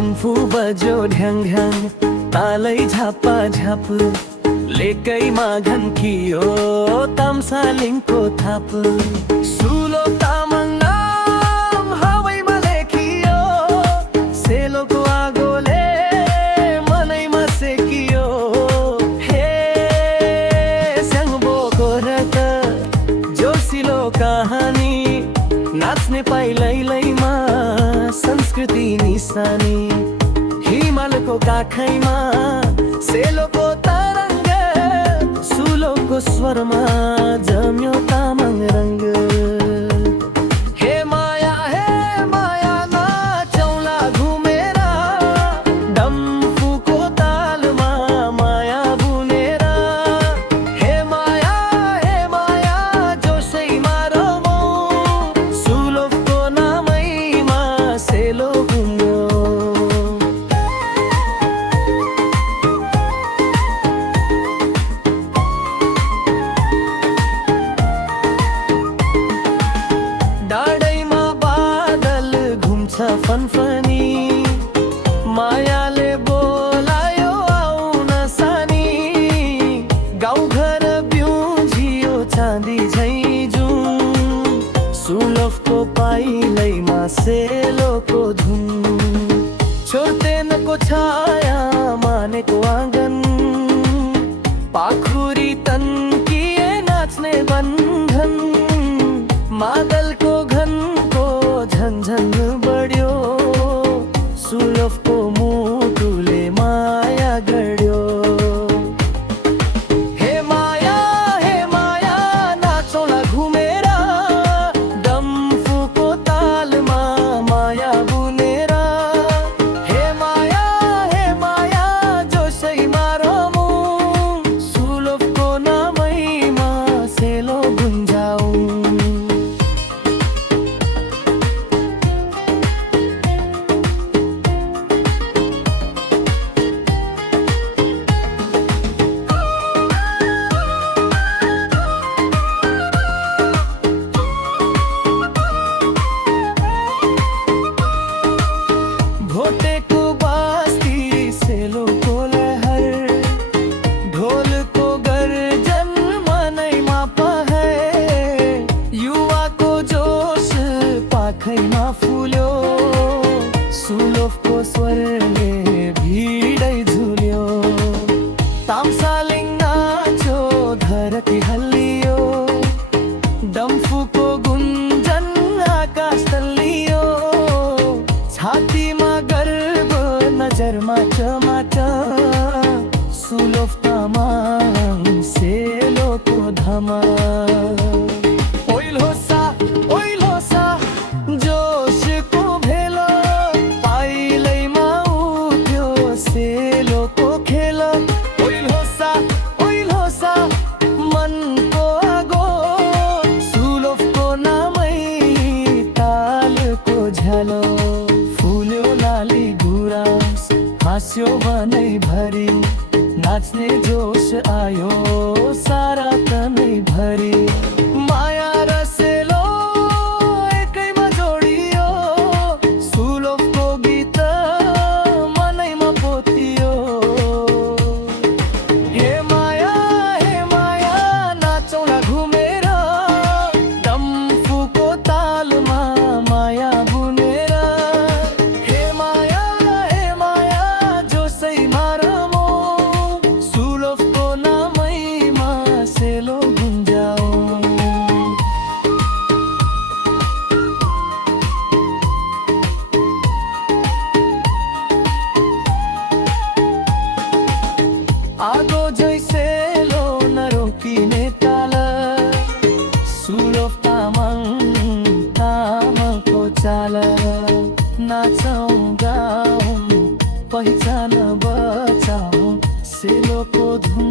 डम्फु बज्यो ढ्याङ ढ्याङ तालै झापा झाप लेकैमा घन्कियो तामसालिङको थाप सुलो तामाङ नाम हावैमा लेखियो सेलोको आगोले मनैमा सेकियो हे स्याङ्बोको रत जोसिलो कहानी नाच्ने पाइलैलैमा संस्कृति निशानी हिमालको काखैमा सेलोको तरङ्ग सुलोको स्वरमा जम्यो तामाङ रङ्ग हे माया नाचौला घुमेर डम्फुको तालमा माया बुनेर हे माया जोसैमा रमौँ सुलोको नामैमा सेलो घुम्यो डाँडैमा बादल घुम्छ फनफनी मायाले बोलायो आउन सानी गाउँघर बिउझियो चाँदी झैँ जुन सुलभको पाइलैमा सेलोको धुन छोर्तेनको छाया मानेको आँगन पाखुरी तन्किए नाच्ने बन्धन मादलको घनको झन्झन बढ्यो सुलभको मुटुले माया गढ्यो हे माया नाचौला घुमेर डम्फुको तालमा माया बुनेर हे माया जोसैमा रमौँ सुलभको नामैमा सेलो गुन्जाउँ भोटेको बस्ती सेलोको लहर ढोलको गर्जन मनैमा पहर युवाको जोस पाखैमा फुल्यो सुलभको स्वरले भिडै झुल्यो तामसालिङ नाच्यो धरती हल्लियो डम्फुको गुन्जन आकाश तल्लियो छातीमा गर्व नजरमा चमाट सुलभ तामाङ सेलोको धमा ओइलोसा जोसको भेलो पाइलैमा उठ्यो सेलोको खेल ओइलोसा मनको आगो सुलभको नामै तालको झ्यालो फुल्यो लाली गुराँस हाँस्यो मनैभरि नाच्ने जोस आयो सारा तनैभरि माया र सेलो एकैमा जोडियो सुलभको गीत मनैमा पोतियो हे माया नाचौला घुमेर डम्फुको तालमा माया बुनेर हे माया जोसैमा रमौँ सुलभको नामैमा सेलो गुन्जाउँ आगो झै सेलो नरोकिने ताल सुलभ तामाङको चाल नाचौँ गाउँ पहिचान बचाउँ सेलोको धुन